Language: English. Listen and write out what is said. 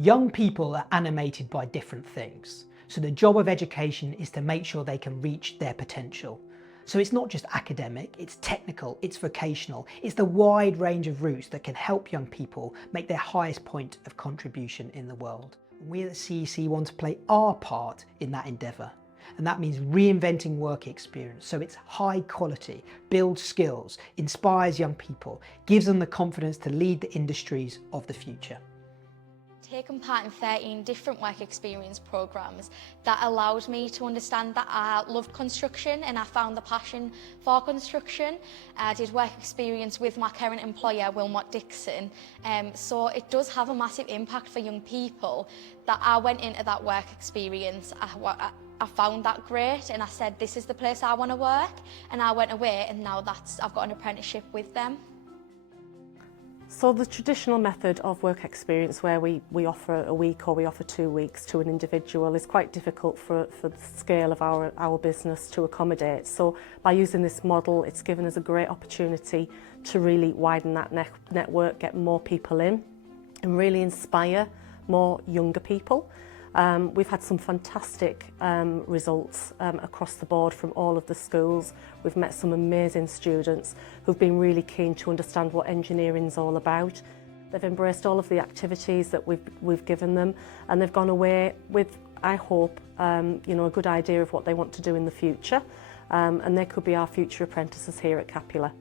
Young people are animated by different things. So the job of education is to make sure they can reach their potential. So it's not just academic, it's technical, it's vocational, it's the wide range of routes that can help young people make their highest point of contribution in the world. We at the CEC want to play our part in that endeavour. And that means reinventing work experience so it's high quality, builds skills, inspires young people, gives them the confidence to lead the industries of the future. Taken part in 13 different work experience programmes that allowed me to understand that I loved construction and I found the passion for construction. I did work experience with my current employer, Wilmot Dixon, so it does have a massive impact for young people that I went into that work experience. I found that great and I said this is the place I want to work, and I went away and now I've got an apprenticeship with them. So the traditional method of work experience where we offer a week or we offer 2 weeks to an individual is quite difficult for the scale of our business to accommodate. So by using this model, it's given us a great opportunity to really widen that network, get more people in and really inspire more younger people. We've had some fantastic results across the board from all of the schools. We've met some amazing students who've been really keen to understand what engineering's all about. They've embraced all of the activities that we've given them, and they've gone away with, I hope, you know, a good idea of what they want to do in the future, and they could be our future apprentices here at Capula.